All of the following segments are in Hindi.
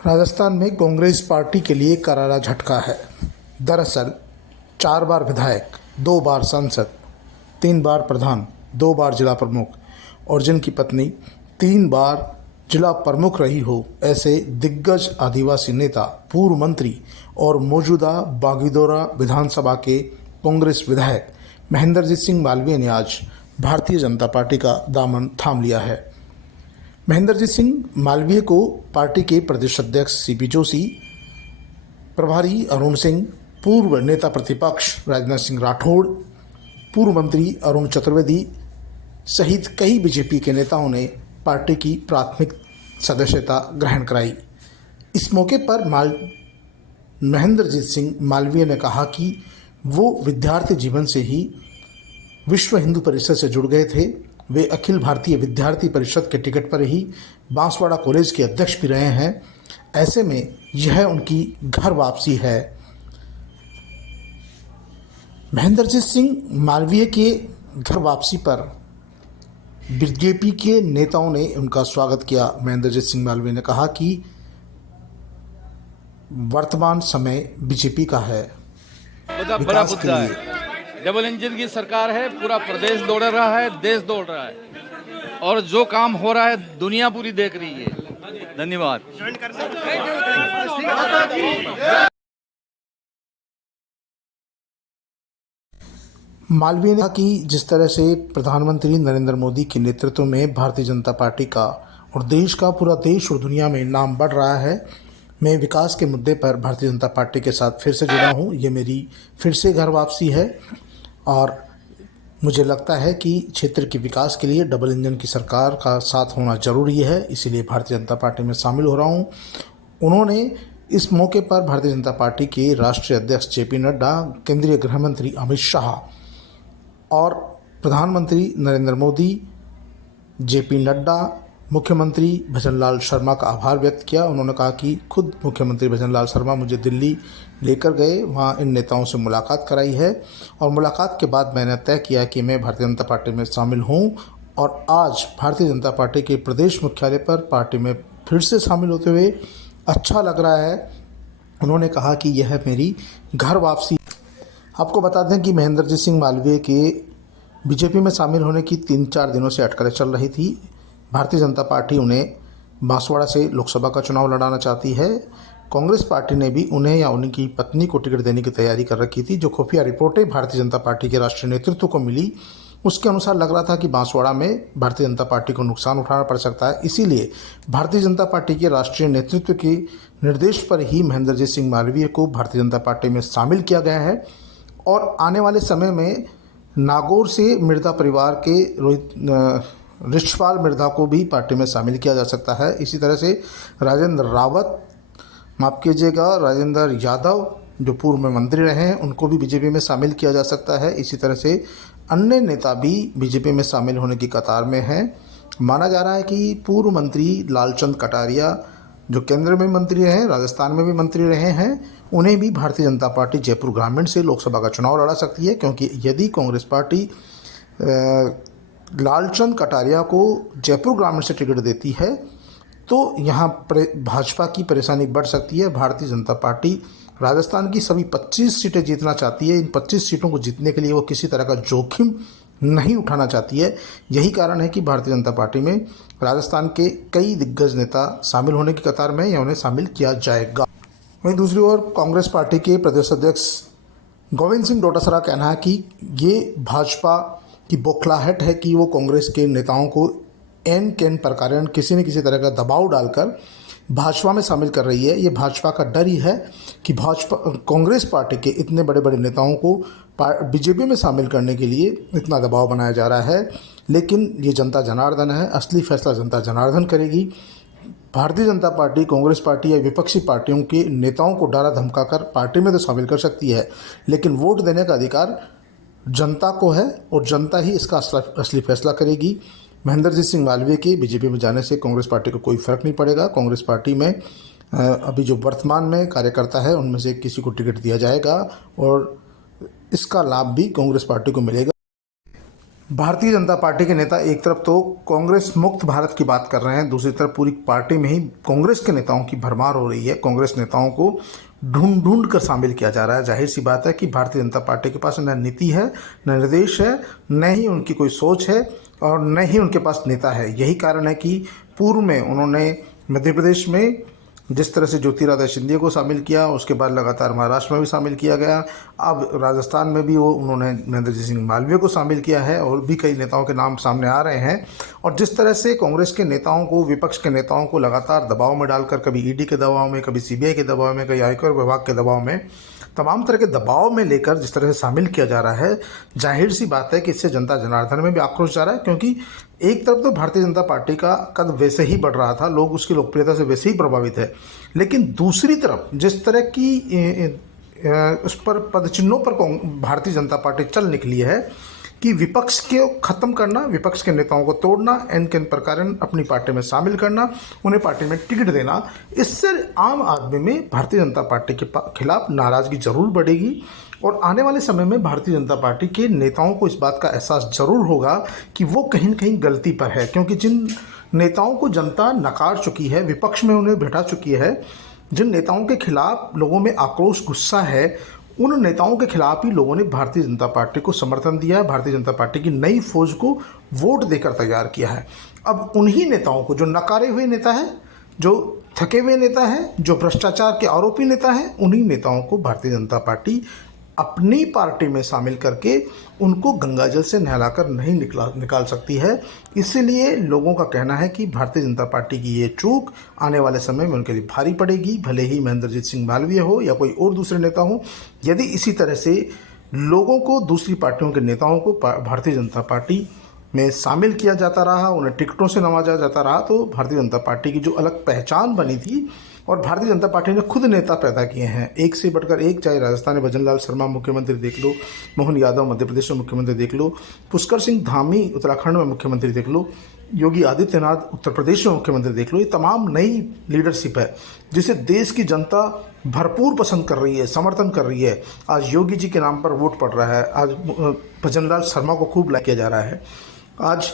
राजस्थान में कांग्रेस पार्टी के लिए करारा झटका है। दरअसल 4 बार विधायक, 2 बार सांसद, 3 बार प्रधान, 2 बार जिला प्रमुख और जिनकी पत्नी 3 बार जिला प्रमुख रही हो, ऐसे दिग्गज आदिवासी नेता, पूर्व मंत्री और मौजूदा बागीदोरा विधानसभा के कांग्रेस विधायक महेंद्रजीत सिंह मालवीय ने आज भारतीय जनता पार्टी का दामन थाम लिया है। महेंद्रजीत सिंह मालवीय को पार्टी के प्रदेश अध्यक्ष सीपी जोशी, प्रभारी अरुण सिंह, पूर्व नेता प्रतिपक्ष राजनाथ सिंह राठौड़, पूर्व मंत्री अरुण चतुर्वेदी सहित कई बीजेपी के नेताओं ने पार्टी की प्राथमिक सदस्यता ग्रहण कराई। इस मौके पर महेंद्रजीत सिंह मालवीय ने कहा कि वो विद्यार्थी जीवन से ही विश्व हिंदू परिषद से जुड़ गए थे। वे अखिल भारतीय विद्यार्थी परिषद के टिकट पर ही बांसवाड़ा कॉलेज के अध्यक्ष भी रहे हैं। ऐसे में यह उनकी घर वापसी है। महेंद्रजीत सिंह मालवीय के घर वापसी पर बीजेपी के नेताओं ने उनका स्वागत किया। महेंद्रजीत सिंह मालवीय ने कहा कि वर्तमान समय बीजेपी का है। बड़ा मुद्दा है। डबल इंजन की सरकार है, पूरा प्रदेश दौड़ रहा है, देश दौड़ रहा है और जो काम हो रहा है दुनिया पूरी देख रही है। धन्यवाद। मालवीय ने कहा कि जिस तरह से प्रधानमंत्री नरेंद्र मोदी के नेतृत्व में भारतीय जनता पार्टी का और देश का, पूरा देश और दुनिया में नाम बढ़ रहा है, मैं विकास के मुद्दे पर भारतीय जनता पार्टी के साथ फिर से जुड़ा हूँ। ये मेरी फिर से घर वापसी है और मुझे लगता है कि क्षेत्र के विकास के लिए डबल इंजन की सरकार का साथ होना जरूरी है, इसीलिए भारतीय जनता पार्टी में शामिल हो रहा हूँ। उन्होंने इस मौके पर भारतीय जनता पार्टी के राष्ट्रीय अध्यक्ष जेपी नड्डा, केंद्रीय गृह मंत्री अमित शाह और प्रधानमंत्री नरेंद्र मोदी, जेपी नड्डा, मुख्यमंत्री भजनलाल शर्मा का आभार व्यक्त किया। उन्होंने कहा कि खुद मुख्यमंत्री भजनलाल शर्मा मुझे दिल्ली लेकर गए, वहाँ इन नेताओं से मुलाकात कराई है और मुलाकात के बाद मैंने तय किया कि मैं भारतीय जनता पार्टी में शामिल हूँ और आज भारतीय जनता पार्टी के प्रदेश मुख्यालय पर पार्टी में फिर से शामिल होते हुए अच्छा लग रहा है। उन्होंने कहा कि यह मेरी घर वापसी। आपको बता दें कि महेंद्रजीत सिंह मालवीय के बीजेपी में शामिल होने की 3-4 दिनों से अटकलें चल रही थी। भारतीय जनता पार्टी उन्हें बांसवाड़ा से लोकसभा का चुनाव लड़ाना चाहती है। कांग्रेस पार्टी ने भी उन्हें या उनकी पत्नी को टिकट देने की तैयारी कर रखी थी। जो खुफिया रिपोर्टें भारतीय जनता पार्टी के राष्ट्रीय नेतृत्व को मिली, उसके अनुसार लग रहा था कि बांसवाड़ा में भारतीय जनता पार्टी को नुकसान उठाना पड़ सकता है। इसीलिए भारतीय जनता पार्टी के राष्ट्रीय नेतृत्व के निर्देश पर ही महेंद्रजीत सिंह मालवीय को भारतीय जनता पार्टी में शामिल किया गया है और आने वाले समय में नागौर से मिर्धा परिवार के रिछपाल मिर्धा को भी पार्टी में शामिल किया जा सकता है। इसी तरह से राजेंद्र रावत, माफ़ कीजिएगा, राजेंद्र यादव जो पूर्व में मंत्री रहे हैं, उनको भी बीजेपी में शामिल किया जा सकता है। इसी तरह से अन्य नेता भी बीजेपी में शामिल होने की कतार में हैं। माना जा रहा है कि पूर्व मंत्री लालचंद कटारिया जो केंद्र में मंत्री रहे, राजस्थान में भी मंत्री रहे हैं, उन्हें भी भारतीय जनता पार्टी जयपुर ग्रामीण से लोकसभा का चुनाव लड़ा सकती है, क्योंकि यदि कांग्रेस पार्टी लालचंद कटारिया को जयपुर ग्रामीण से टिकट देती है तो यहाँ भाजपा की परेशानी बढ़ सकती है। भारतीय जनता पार्टी राजस्थान की सभी 25 सीटें जीतना चाहती है। इन 25 सीटों को जीतने के लिए वो किसी तरह का जोखिम नहीं उठाना चाहती है। यही कारण है कि भारतीय जनता पार्टी में राजस्थान के कई दिग्गज नेता शामिल होने की कतार में या उन्हें शामिल किया जाएगा। वहीं दूसरी ओर कांग्रेस पार्टी के प्रदेश अध्यक्ष गोविंद सिंह डोटासरा का कहना है कि ये भाजपा की बौखलाहट है कि वो कांग्रेस के नेताओं को एन कैन प्रकार किसी न किसी तरह का दबाव डालकर भाजपा में शामिल कर रही है। ये भाजपा का डर ही है कि कांग्रेस पार्टी के इतने बड़े बड़े नेताओं को बीजेपी में शामिल करने के लिए इतना दबाव बनाया जा रहा है। लेकिन ये जनता जनार्दन है, असली फैसला जनता जनार्दन करेगी। भारतीय जनता पार्टी कांग्रेस पार्टी या विपक्षी पार्टियों के नेताओं को डरा धमका कर पार्टी में तो शामिल कर सकती है, लेकिन वोट देने का अधिकार जनता को है और जनता ही इसका असली फैसला करेगी। महेंद्रजीत सिंह मालवीय के बीजेपी में जाने से कांग्रेस पार्टी को कोई फर्क नहीं पड़ेगा। कांग्रेस पार्टी में अभी जो वर्तमान में कार्यकर्ता है उनमें से किसी को टिकट दिया जाएगा और इसका लाभ भी कांग्रेस पार्टी को मिलेगा। भारतीय जनता पार्टी के नेता एक तरफ तो कांग्रेस मुक्त भारत की बात कर रहे हैं, दूसरी तरफ पूरी पार्टी में ही कांग्रेस के नेताओं की भरमार हो रही है। कांग्रेस नेताओं को ढूंढ ढूंढ कर शामिल किया जा रहा है। जाहिर सी बात है कि भारतीय जनता पार्टी के पास न नीति है, न निर्देश है, न ही उनकी कोई सोच है और न ही उनके पास नेता है। यही कारण है कि पूर्व में उन्होंने मध्य प्रदेश में जिस तरह से ज्योतिरादित्य सिंधिया को शामिल किया, उसके बाद लगातार महाराष्ट्र में भी शामिल किया गया, अब राजस्थान में भी उन्होंने महेंद्रजीत सिंह मालवीय को शामिल किया है और भी कई नेताओं के नाम सामने आ रहे हैं। और जिस तरह से कांग्रेस के नेताओं को, विपक्ष के नेताओं को लगातार दबाव में डालकर, कभी ईडी के दबाव में, कभी सीबीआई के दबाव में, कभी आयकर विभाग के दबाव में, तमाम तरह के दबाव में लेकर जिस तरह से शामिल किया जा रहा है, जाहिर सी बात है कि इससे जनता जनार्दन में भी आक्रोश जा रहा है। क्योंकि एक तरफ तो भारतीय जनता पार्टी का कद वैसे ही बढ़ रहा था, लोग उसकी लोकप्रियता से वैसे ही प्रभावित है, लेकिन दूसरी तरफ जिस तरह की उस पर पदचिन्हों पर भारतीय जनता पार्टी चल निकली है कि विपक्ष के ख़त्म करना, विपक्ष के नेताओं को तोड़ना, एन के प्रकार अपनी पार्टी में शामिल करना, उन्हें पार्टी में टिकट देना, इससे आम आदमी में भारतीय जनता पार्टी के खिलाफ नाराज़गी ज़रूर बढ़ेगी। और आने वाले समय में भारतीय जनता पार्टी के नेताओं को इस बात का एहसास ज़रूर होगा कि वो कहीं न कहीं गलती पर है। क्योंकि जिन नेताओं को जनता नकार चुकी है, विपक्ष में उन्हें बैठा चुकी है, जिन नेताओं के खिलाफ लोगों में आक्रोश, गुस्सा है, उन नेताओं के खिलाफ ही लोगों ने भारतीय जनता पार्टी को समर्थन दिया है, भारतीय जनता पार्टी की नई फौज को वोट देकर तैयार किया है। अब उन्हीं नेताओं को, जो नकारे हुए नेता है, जो थके हुए नेता है, जो भ्रष्टाचार के आरोपी नेता है, उन्हीं नेताओं को भारतीय जनता पार्टी अपनी पार्टी में शामिल करके उनको गंगाजल से नहलाकर नहीं निकाल सकती है। इसीलिए लोगों का कहना है कि भारतीय जनता पार्टी की ये चूक आने वाले समय में उनके लिए भारी पड़ेगी। भले ही महेंद्रजीत सिंह मालवीय हो या कोई और दूसरे नेता हो, यदि इसी तरह से लोगों को, दूसरी पार्टियों के नेताओं को भारतीय जनता पार्टी में शामिल किया जाता रहा, उन्हें टिकटों से नवाजा जाता रहा, तो भारतीय जनता पार्टी की जो अलग पहचान बनी थी, और भारतीय जनता पार्टी ने खुद नेता पैदा किए हैं, एक से बढ़कर एक, चाहे राजस्थान में भजन लाल शर्मा मुख्यमंत्री देख लो, मोहन यादव मध्य प्रदेश में मुख्यमंत्री देख लो, पुष्कर सिंह धामी उत्तराखंड में मुख्यमंत्री देख लो, योगी आदित्यनाथ उत्तर प्रदेश में मुख्यमंत्री देख लो। ये तमाम नई लीडरशिप है जिसे देश की जनता भरपूर पसंद कर रही है, समर्थन कर रही है। आज योगी जी के नाम पर वोट पड़ रहा है, आज भजन लाल शर्मा को खूब लाइक किया जा रहा है, आज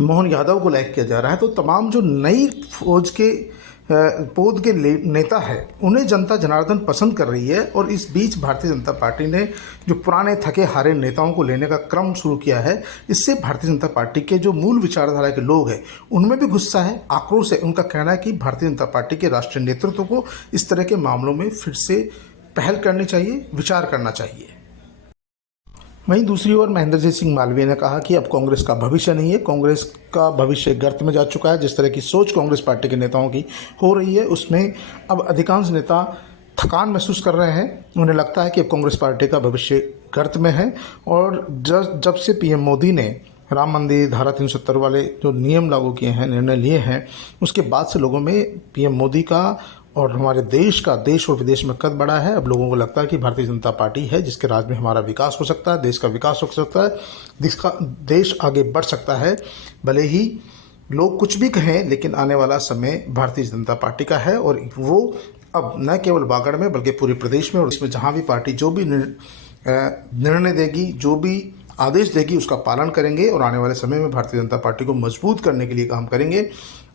मोहन यादव को लाइक किया जा रहा है। तो तमाम जो नई फौज के पौध के नेता है, उन्हें जनता जनार्दन पसंद कर रही है। और इस बीच भारतीय जनता पार्टी ने जो पुराने थके हारे नेताओं को लेने का क्रम शुरू किया है, इससे भारतीय जनता पार्टी के जो मूल विचारधारा के लोग हैं उनमें भी गुस्सा है, आक्रोश है। उनका कहना है कि भारतीय जनता पार्टी के राष्ट्रीय नेतृत्व को इस तरह के मामलों में फिर से पहल करनी चाहिए, विचार करना चाहिए। वहीं दूसरी ओर महेंद्रजीत सिंह मालवीय ने कहा कि अब कांग्रेस का भविष्य नहीं है, कांग्रेस का भविष्य गर्त में जा चुका है। जिस तरह की सोच कांग्रेस पार्टी के नेताओं की हो रही है, उसमें अब अधिकांश नेता थकान महसूस कर रहे हैं। उन्हें लगता है कि अब कांग्रेस पार्टी का भविष्य गर्त में है। और जब से पीएम मोदी ने राम मंदिर, धारा 370 वाले जो नियम लागू किए हैं, निर्णय लिए हैं, उसके बाद से लोगों में पीएम मोदी का और हमारे देश का, देश और विदेश में कद बढ़ा है। अब लोगों को लगता है कि भारतीय जनता पार्टी है जिसके राज में हमारा विकास हो सकता है, देश का विकास हो सकता है, देश आगे बढ़ सकता है। भले ही लोग कुछ भी कहें, लेकिन आने वाला समय भारतीय जनता पार्टी का है। और वो अब न केवल बागड़ में बल्कि पूरे प्रदेश में और इसमें जहाँ भी पार्टी जो भी निर्णय देगी, जो भी आदेश देगी, उसका पालन करेंगे और आने वाले समय में भारतीय जनता पार्टी को मजबूत करने के लिए काम करेंगे।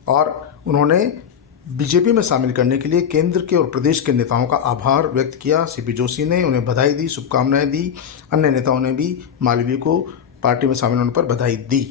और उन्होंने बीजेपी में शामिल करने के लिए केंद्र के और प्रदेश के नेताओं का आभार व्यक्त किया। सीपी जोशी ने उन्हें बधाई दी, शुभकामनाएं दी। अन्य नेताओं ने भी मालवीय को पार्टी में शामिल होने पर बधाई दी।